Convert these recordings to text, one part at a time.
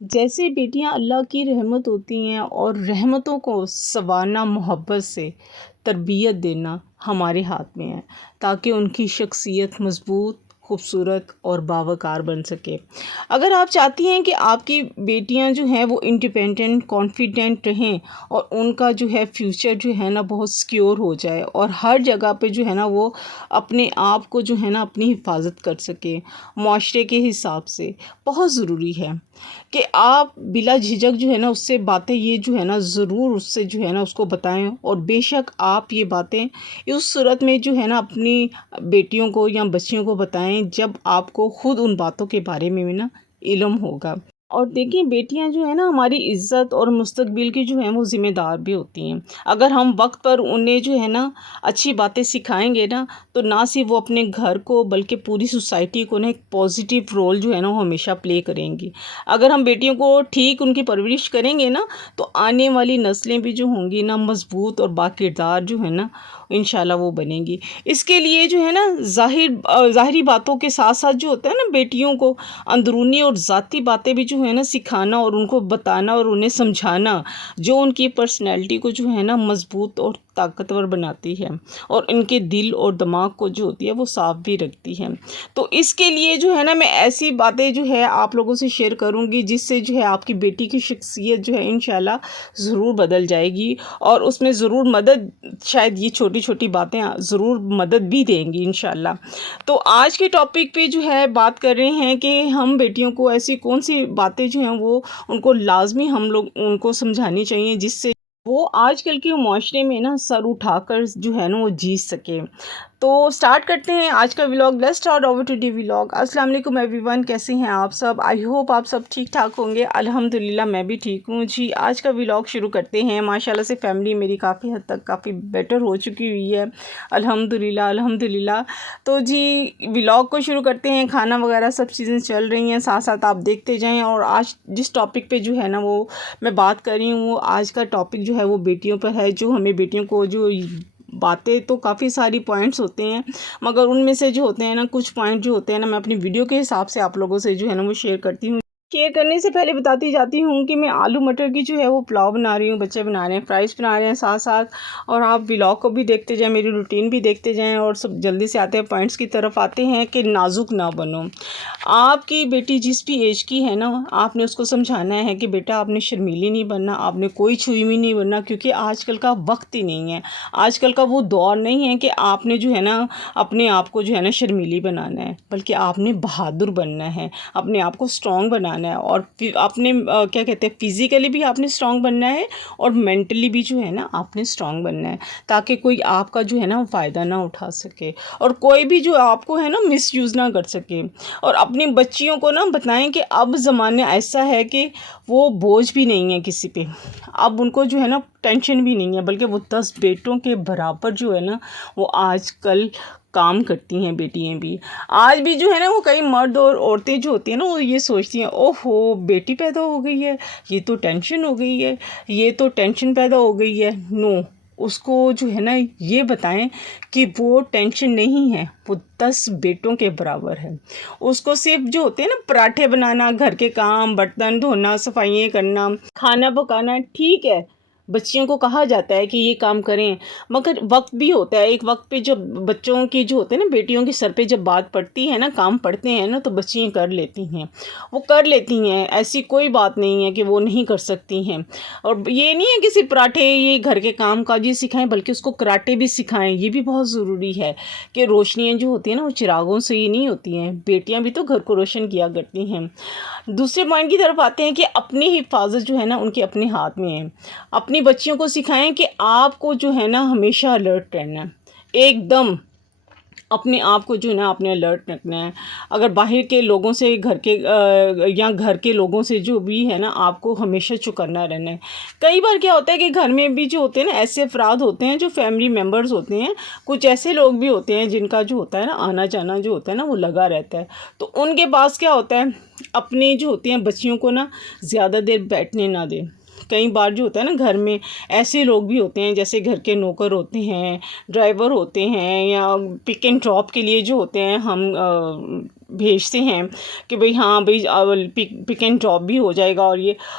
जैसे बेटियां अल्लाह की रहमत होती हैं और रहमतों को संवारना मोहब्बत से तरबियत देना हमारे हाथ में है ताकि उनकी शख्सियत मज़बूत खूबसूरत और बावकार बन सके। अगर आप चाहती हैं कि आपकी बेटियां जो हैं वो इंडिपेंडेंट कॉन्फिडेंट रहें और उनका जो है फ्यूचर जो है ना बहुत सिक्योर हो जाए और हर जगह पे जो है ना वो अपने आप को जो है ना अपनी हिफाजत कर सके माशरे के हिसाब से, बहुत ज़रूरी है कि आप बिला झिझक जो है ना उससे बातें ये जो है ना ज़रूर उससे जो है ना उसको बताएं। और बेशक आप ये बातें उस सूरत में जो है ना अपनी बेटियों को या बच्चियों को बताएं जब आपको ख़ुद उन बातों के बारे में ना इल्म होगा। और देखिए बेटियां जो है ना हमारी इज़्ज़त और मुस्तकबिल की जो है वो ज़िम्मेदार भी होती हैं। अगर हम वक्त पर उन्हें जो है ना अच्छी बातें सिखाएंगे ना तो ना सिर्फ वो अपने घर को बल्कि पूरी सोसाइटी को ना एक पॉजिटिव रोल जो है ना वो हमेशा प्ले करेंगी। अगर हम बेटियों को ठीक उनकी परवरिश करेंगे ना तो आने वाली नस्लें भी जो होंगी ना मज़बूत और बाकिरदार जो है ना इंशाल्लाह वो बनेंगी। इसके लिए जो है ना ज़ाहिरी बातों के साथ साथ जो होता है ना बेटियों को अंदरूनी और ज़ाती बातें भी जो है ना सिखाना और उनको बताना और उन्हें समझाना जो उनकी पर्सनैलिटी को जो है ना मज़बूत और ताकतवर बनाती है और इनके दिल और दिमाग को जो होती है वो साफ़ भी रखती है। तो इसके लिए जो है ना मैं ऐसी बातें जो है आप लोगों से शेयर करूँगी जिससे जो है आपकी बेटी की शख्सियत जो है इंशाल्लाह ज़रूर बदल जाएगी और उसमें ज़रूर मदद शायद ये छोटी छोटी बातें ज़रूर मदद भी देंगी इंशाल्लाह। तो आज के टॉपिक पे जो है बात कर रहे हैं कि हम बेटियों को ऐसी कौन सी बातें जो हैं वो उनको लाजमी हम लोग उनको समझानी चाहिए जिससे वो आजकल के माशरे में ना सर उठाकर जो है ना वो जी सके। तो स्टार्ट करते हैं आज का vlog. Let's start over to the vlog. अस्सलाम वालेकुम एवरीवन, कैसे हैं आप सब? आई होप आप सब ठीक ठाक होंगे। अल्हम्दुलिल्लाह मैं भी ठीक हूँ जी। आज का व्लॉग शुरू करते हैं। माशाल्लाह से फैमिली मेरी काफ़ी हद तक काफ़ी बेटर हो चुकी हुई है, अल्हम्दुलिल्लाह अल्हम्दुलिल्लाह। तो जी व्लॉग को शुरू करते हैं। खाना वगैरह सब चीज़ें चल रही हैं, साथ साथ आप देखते जाएँ। और आज जिस टॉपिक पे जो है ना वो मैं बात कर रही हूँ वो आज का टॉपिक जो है वो बेटियों पर है। जो हमें बेटियों को जो बातें तो काफ़ी सारी पॉइंट्स होते हैं मगर उनमें से जो होते हैं ना कुछ पॉइंट जो होते हैं ना मैं अपनी वीडियो के हिसाब से आप लोगों से जो है ना वो शेयर करती हूँ। शेयर करने से पहले बताती जाती हूँ कि मैं आलू मटर की जो है वो पुलाव बना रही हूँ, बच्चे बना रहे हैं, फ्राइज़ बना रहे हैं साथ साथ। और आप व्लॉग को भी देखते जाएं, मेरी रूटीन भी देखते जाएं। और सब जल्दी से आते हैं पॉइंट्स की तरफ आते हैं कि नाजुक ना बनो। आपकी बेटी जिस भी एज की है ना आपने उसको समझाना है कि बेटा आपने शर्मीली नहीं बनना, आपने कोई छुई हुई नहीं बनना, क्योंकि आजकल का वक्त ही नहीं है, आजकल का वो दौर नहीं है कि आपने जो है ना अपने आप को जो है ना शर्मीली बनाना है, बल्कि आपने बहादुर बनना है, अपने आप को स्ट्रॉन्ग बनाना है। और अपने क्या कहते हैं फिज़िकली भी आपने स्ट्रॉन्ग बनना है और मेंटली भी जो है ना आपने स्ट्रॉन्ग बनना है ताकि कोई आपका जो है ना फ़ायदा ना उठा सके और कोई भी जो आपको है ना मिसयूज़ ना कर सके। और अपनी बच्चियों को ना बताएं कि अब ज़माना ऐसा है कि वो बोझ भी नहीं है किसी पे, अब उनको जो है ना टेंशन भी नहीं है, बल्कि वो 10 बेटों के बराबर जो है ना वो आजकल काम करती हैं बेटियां भी। आज भी जो है ना वो कई मर्द और औरतें जो होती हैं ना वो ये सोचती हैं ओहो बेटी पैदा हो गई है, ये तो टेंशन हो गई है, ये तो टेंशन पैदा हो गई है। नो, उसको जो है ना ये बताएं कि वो टेंशन नहीं है, वो 10 बेटों के बराबर है। उसको सिर्फ जो होते हैं ना पराठे बनाना, घर के काम, बर्तन धोना, सफाइयाँ करना, खाना पकाना, ठीक है बच्चियों को कहा जाता है कि ये काम करें, मगर वक्त भी होता है। एक वक्त पे जब बच्चों की जो होते हैं ना बेटियों के सर पे जब बात पड़ती है ना, काम पड़ते हैं ना, तो बच्चियाँ कर लेती हैं, वो कर लेती हैं, ऐसी कोई बात नहीं है कि वो नहीं कर सकती हैं। और ये नहीं है कि सिर्फ पराठे ये घर के काम काज ही सिखाएं, बल्कि उसको कराटे भी सिखाएं। ये भी बहुत ज़रूरी है कि रोशनियाँ जो होती हैं ना वो चिरागों से ही नहीं होती हैं, बेटियाँ भी तो घर को रोशन किया करती हैं। दूसरे पॉइंट की तरफ आते हैं कि अपनी हिफाजत जो है ना उनके अपने हाथ में है। अपनी बच्चियों को सिखाएं कि आपको जो है ना हमेशा अलर्ट रहना है, एकदम अपने आप को जो है ना आपने अलर्ट रखना है। अगर बाहर के लोगों से घर के या घर के लोगों से जो भी है ना आपको हमेशा चौकन्ना रहना है। कई बार क्या होता है कि घर में भी जो होते हैं ना ऐसे अफराद होते हैं जो फैमिली मेम्बर्स होते हैं, कुछ ऐसे लोग भी होते हैं जिनका जो होता है ना आना जाना जो होता है ना वो लगा रहता है। तो उनके पास क्या होता है, अपने जो होती हैं बच्चियों को ना ज़्यादा देर बैठने ना दें। कई बार जो होता है ना घर में ऐसे लोग भी होते हैं जैसे घर के नौकर होते हैं, ड्राइवर होते हैं, या पिक एंड ड्रॉप के लिए जो होते हैं हम بھیجتے ہیں کہ بھئی ہاں بھئی پک اینڈ ڈراپ بھی ہو جائے گا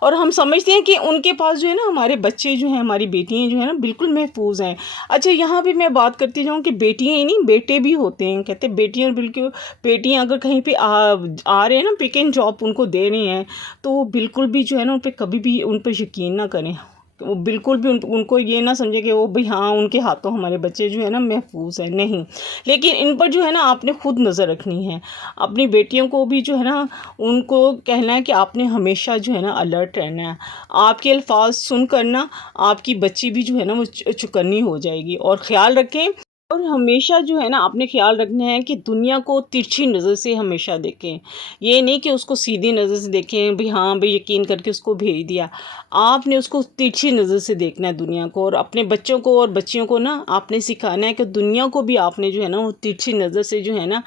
اور ہم سمجھتے ہیں کہ ان کے پاس جو ہے نا ہمارے بچے جو ہیں ہماری بیٹیاں جو ہیں نا بالکل محفوظ ہیں۔ اچھا یہاں بھی میں بات کرتی جاؤں کہ بیٹیاں ہی نہیں بیٹے بھی ہوتے ہیں، کہتے ہیں بیٹیاں بالکل، بیٹیاں اگر کہیں پہ آ رہے ہیں نا پک اینڈ ڈراپ ان کو دے رہے ہیں تو وہ بالکل بھی جو ہے نا ان پہ کبھی بھی ان پہ یقین نہ کریں، وہ بالکل بھی ان کو یہ نہ سمجھے کہ وہ بھئی ہاں ان کے ہاتھوں ہمارے بچے جو ہے نا محفوظ ہیں، نہیں، لیکن ان پر جو ہے نا آپ نے خود نظر رکھنی ہے۔ اپنی بیٹیوں کو بھی جو ہے نا ان کو کہنا ہے کہ آپ نے ہمیشہ جو ہے نا الرٹ رہنا ہے، آپ کے الفاظ سن کر نا آپ کی بچی بھی جو ہے نا وہ چکنی ہو جائے گی۔ اور خیال رکھیں، اور ہمیشہ جو ہے نا آپ نے خیال رکھنا ہے کہ دنیا کو ترچھی نظر سے ہمیشہ دیکھیں، یہ نہیں کہ اس کو سیدھی نظر سے دیکھیں بھی ہاں بھئی یقین کر کے اس کو بھیج دیا، آپ نے اس کو ترچھی نظر سے دیکھنا ہے دنیا کو، اور اپنے بچوں کو اور بچیوں کو نا آپ نے سکھانا ہے کہ دنیا کو بھی آپ نے جو ہے نا وہ ترچھی نظر سے جو ہے نا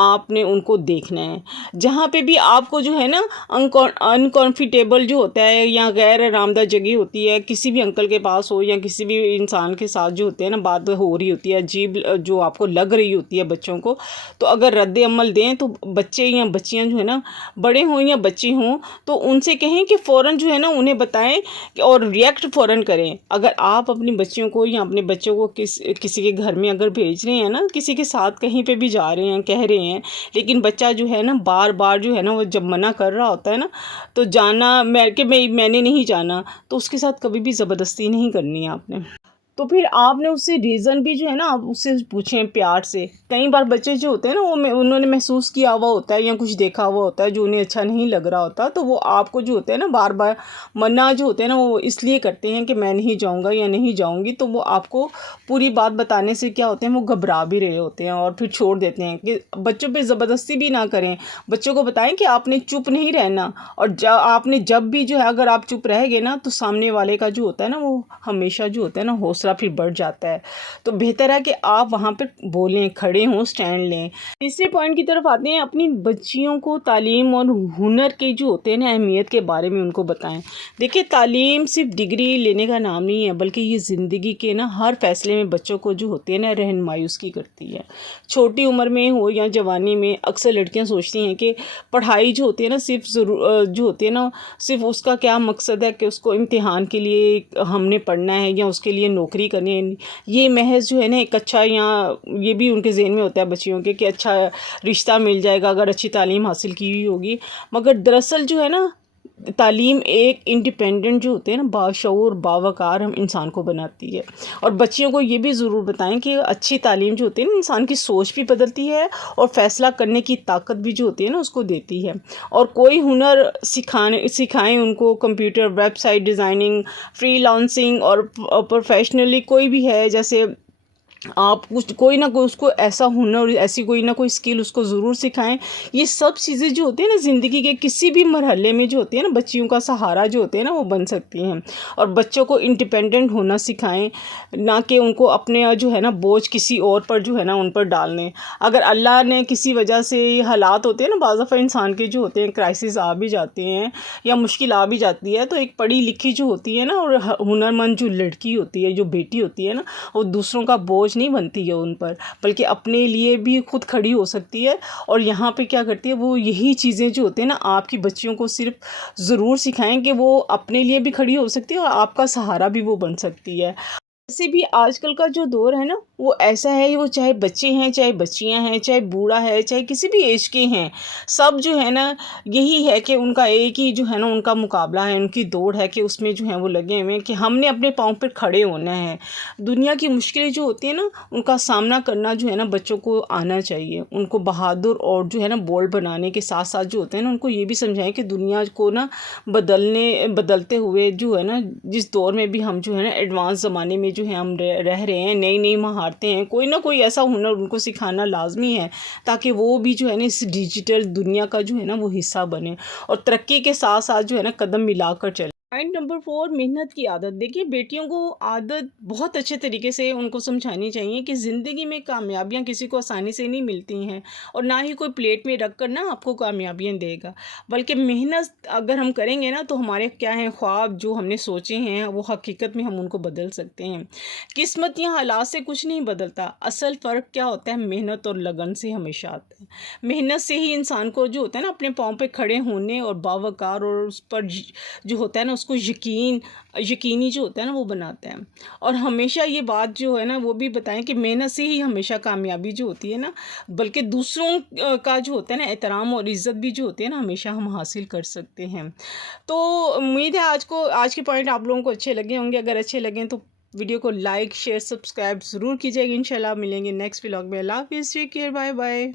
آپ نے ان کو دیکھنا ہے۔ جہاں پہ بھی آپ کو جو ہے نا انکمفرٹیبل جو ہوتا ہے یا غیر آرامدہ جگہ ہوتی ہے، کسی بھی انکل کے پاس ہو یا کسی بھی انسان کے ساتھ جو ہوتے ہیں نا بات ہو رہی ہوتی ہے عجیب جو آپ کو لگ رہی ہوتی ہے بچوں کو، تو اگر رد عمل دیں تو بچے یا بچیاں جو ہے نا بڑے ہوں یا بچے ہوں تو ان سے کہیں کہ فوراً جو ہے نا انہیں بتائیں اور ریئیکٹ فوراً کریں۔ اگر آپ اپنی بچیوں کو یا اپنے بچوں کو کسی کے گھر میں اگر بھیج رہے ہیں نا، کسی کے ساتھ کہیں پہ بھی جا رہے ہیں کہہ رہے ہیں، لیکن بچہ جو ہے نا بار بار جو ہے نا وہ جب منع کر رہا ہوتا ہے نا تو جانا میں نے نہیں جانا، تو اس کے ساتھ کبھی بھی زبردستی نہیں کرنی ہے آپ نے۔ تو پھر آپ نے اس سے ریزن بھی جو ہے نا آپ اس سے پوچھیں پیار سے۔ کئی بار بچے جو ہوتے ہیں نا وہ انہوں نے محسوس کیا ہوا ہوتا ہے یا کچھ دیکھا ہوا ہوتا ہے جو انہیں اچھا نہیں لگ رہا ہوتا، تو وہ آپ کو جو ہوتا ہے نا بار بار منع جو ہوتے ہیں نا وہ اس لیے کرتے ہیں کہ میں نہیں جاؤں گا یا نہیں جاؤں گی، تو وہ آپ کو پوری بات بتانے سے کیا ہوتے ہیں وہ گھبرا بھی رہے ہوتے ہیں اور پھر چھوڑ دیتے ہیں۔ کہ بچوں پہ زبردستی بھی نہ کریں، بچوں کو بتائیں کہ آپ نے چپ نہیں رہنا، اور آپ نے جب بھی جو ہے اگر آپ چپ رہ گئے نا تو سامنے والے کا جو ہوتا ہے نا وہ ہمیشہ جو ہوتا ہے نا حوصلہ پھر بڑھ جاتا ہے، تو بہتر ہے کہ آپ وہاں پہ بولیں، کھڑے ہوں، سٹینڈ لیں۔ تیسرے پوائنٹ کی طرف آتے ہیں، اپنی بچیوں کو تعلیم اور ہنر کے جو ہوتے ہیں نا اہمیت کے بارے میں ان کو بتائیں۔ دیکھیں تعلیم صرف ڈگری لینے کا نام نہیں ہے، بلکہ یہ زندگی کے نا ہر فیصلے میں بچوں کو جو ہوتی ہے نا رہنمائی اس کی کرتی ہے۔ چھوٹی عمر میں ہو یا جوانی میں اکثر لڑکیاں سوچتی ہیں کہ پڑھائی جو ہوتی ہے نا صرف جو ہوتی ہے نا صرف اس کا کیا مقصد ہے کہ اس کو امتحان کے لیے ہم نے پڑھنا ہے یا اس کے لیے نوکری کرنی ہے، یہ محض جو ہے نا ایک اچھا، یا یہ بھی ان کے ذہن میں ہوتا ہے بچیوں کے کہ اچھا رشتہ مل جائے گا اگر اچھی تعلیم حاصل کی ہوئی ہوگی، مگر دراصل جو ہے نا تعلیم ایک انڈیپینڈنٹ جو ہوتے ہیں نا باشعور باوقار ہم انسان کو بناتی ہے۔ اور بچیوں کو یہ بھی ضرور بتائیں کہ اچھی تعلیم جو ہوتی ہے نا انسان کی سوچ بھی بدلتی ہے اور فیصلہ کرنے کی طاقت بھی جو ہوتی ہے نا اس کو دیتی ہے۔ اور کوئی ہنر سکھائیں ان کو، computer, website designing, freelancing, اور پروفیشنلی کوئی بھی ہے، جیسے آپ کوئی نہ کوئی اس کو ایسا ہنر، ایسی کوئی نہ کوئی اسکل اس کو ضرور سکھائیں۔ یہ سب چیزیں جو ہوتی ہیں نا زندگی کے کسی بھی مرحلے میں جو ہوتی ہیں نا بچیوں کا سہارا جو ہوتے ہیں نا وہ بن سکتی ہیں۔ اور بچوں کو انڈیپینڈنٹ ہونا سکھائیں، نہ کہ ان کو اپنے جو ہے نا بوجھ کسی اور پر جو ہے نا ان پر ڈالنے۔ اگر اللہ نے کسی وجہ سے یہ حالات ہوتے ہیں نا بعض دفعہ انسان کے جو ہوتے ہیں کرائسس آ بھی جاتے ہیں یا مشکل آ بھی جاتی ہے، تو ایک پڑھی لکھی جو ہوتی ہے نا اور ہنرمند جو لڑکی ہوتی ہے، جو بیٹی ہوتی ہے نا، وہ دوسروں کا بوجھ نہیں بنتی ہے ان پر، بلکہ اپنے لیے بھی خود کھڑی ہو سکتی ہے۔ اور یہاں پہ کیا کرتی ہے وہ یہی چیزیں جو ہوتے ہیں نا آپ کی بچیوں کو صرف ضرور سکھائیں کہ وہ اپنے لیے بھی کھڑی ہو سکتی ہے اور آپ کا سہارا بھی وہ بن سکتی ہے۔ ویسے بھی آج کل کا جو دور ہے نا وہ ایسا ہے، وہ چاہے بچے ہیں، چاہے بچیاں ہیں، چاہے بوڑھا ہے، چاہے کسی بھی ایج کے ہیں، سب جو ہے نا یہی ہے کہ ان کا ایک ہی جو ہے نا ان کا مقابلہ ہے، ان کی دوڑ ہے کہ اس میں جو ہے وہ لگے ہوئے ہیں کہ ہم نے اپنے پاؤں پر کھڑے ہونا ہے۔ دنیا کی مشکلیں جو ہوتی ہیں نا ان کا سامنا کرنا جو ہے نا بچوں کو آنا چاہیے، ان کو بہادر اور جو ہے نا بولڈ بنانے کے ساتھ ساتھ جو ہوتے ہیں نا ان کو یہ بھی سمجھائیں کہ دنیا کو نا بدلتے ہوئے جو ہے نا جس دور میں بھی ہم جو ہے نا ایڈوانس زمانے میں جو ہے ہم رہ رہے ہیں، نئی نئی مہارتیں ہیں، کوئی نہ کوئی ایسا ہنر ان کو سکھانا لازمی ہے تاکہ وہ بھی جو ہے نا اس ڈیجیٹل دنیا کا جو ہے نا وہ حصہ بنے اور ترقی کے ساتھ ساتھ جو ہے نا قدم ملا کر چلے۔ पॉइंट नंबर 4, मेहनत की आदत। देखिए, बेटियों को आदत बहुत अच्छे तरीके से उनको समझानी चाहिए कि ज़िंदगी में कामयाबियाँ किसी को आसानी से नहीं मिलती हैं, और ना ही कोई प्लेट में रख कर ना आपको कामयाबियाँ देगा, बल्कि मेहनत अगर हम करेंगे ना तो हमारे क्या हैं, ख्वाब जो हमने सोचे हैं वो हकीकत में हम उनको बदल सकते हैं। किस्मत या हालात से कुछ नहीं बदलता, असल फ़र्क क्या होता है, मेहनत और लगन से हमेशा आता है। मेहनत से ही इंसान को जो होता है ना अपने पाँव पे खड़े होने और बावकार और उस पर जो होता है ना उसको यकीनी जो होता है ना वो बनाते हैं। और हमेशा ये बात जो है ना वो भी बताएं कि मेहनत से ही हमेशा कामयाबी जो होती है ना, बल्कि दूसरों का जो होता है ना एहतराम और इज़्ज़त भी जो होती है ना हमेशा हम हासिल कर सकते हैं। तो उम्मीद है आज के पॉइंट आप लोगों को अच्छे लगे होंगे। अगर अच्छे लगें तो वीडियो को लाइक शेयर सब्सक्राइब ज़रूर कीजिएगा। इंशाल्लाह मिलेंगे नेक्स्ट व्लॉग में। अल्लाह हाफ़िज़, टेक केयर, बाय बाय।